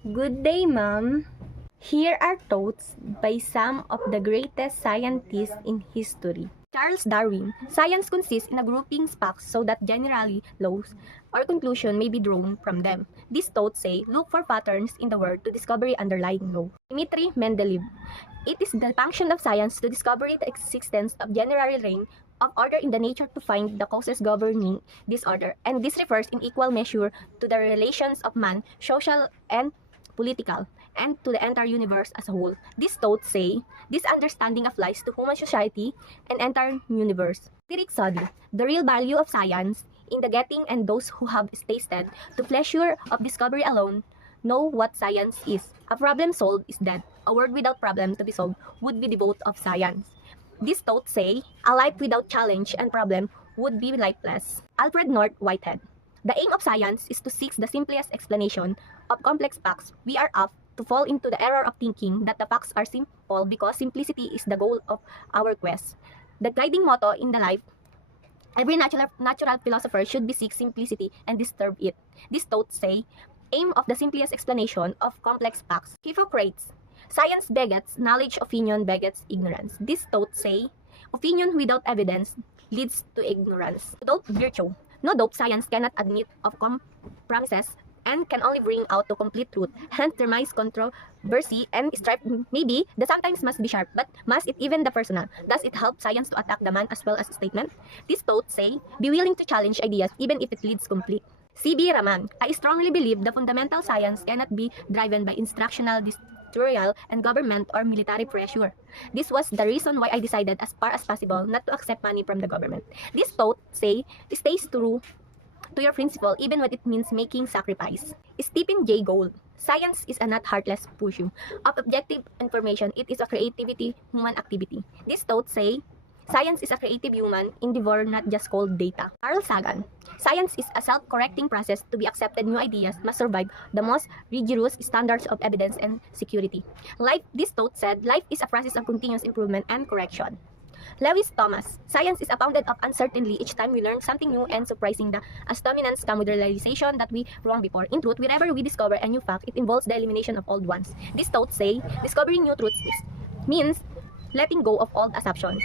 Good day, ma'am. Here are thoughts by some of the greatest scientists in history. Charles Darwin. Science consists in a grouping facts so that generally laws or conclusion may be drawn from them. These thoughts say, look for patterns in the world to discover the underlying law. Dmitri Mendeleev. It is the function of science to discover the existence of general reign of order in the nature to find the causes governing this order, and this refers in equal measure to the relations of man, social and political, and to the entire universe as a whole. These thoughts say, this understanding applies to human society and entire universe. Eric Soddy, the real value of science in the getting, and those who have tasted the pleasure of discovery alone know what science is. A problem solved is dead. A world without problem to be solved would be the vote of science. These thoughts say, a life without challenge and problem would be lifeless. Alfred North Whitehead. The aim of science is to seek the simplest explanation of complex facts. We are apt to fall into the error of thinking that the facts are simple because simplicity is the goal of our quest. The guiding motto in the life, every natural philosopher should be seek simplicity and disturb it. These thoughts say, aim of the simplest explanation of complex facts. Hippocrates. Science begets knowledge, opinion begets ignorance. These thoughts say, opinion without evidence leads to ignorance. Doubt virtue. No doubt science cannot admit of compromises and can only bring out to complete truth. Hence, there might controversy and strife. Maybe the sometimes must be sharp, but must it even the personal? Does it help science to attack the man as well as a statement? These thoughts say, be willing to challenge ideas even if it leads complete. C.B. Raman. I strongly believe the fundamental science cannot be driven by instructional dictatorial and government or military pressure. This was the reason why I decided as far as possible not to accept money from the government. These thoughts say, stay true to your principle even when it means making sacrifice. Stephen Jay Gould. Science is a not heartless pursuit of objective information. It is a creativity human activity. These thoughts say, science is a creative human endeavor, not just cold data. Carl Sagan. Science is a self-correcting process. To be accepted, new ideas must survive the most rigorous standards of evidence and security. Life, this thought said, life is a process of continuous improvement and correction. Lewis Thomas. Science is abounded of uncertainty. Each time we learn something new and surprising, the astonishments come with the realization that we wrong before. In truth, whenever we discover a new fact, it involves the elimination of old ones. These thoughts say, discovering new truths means letting go of old assumptions.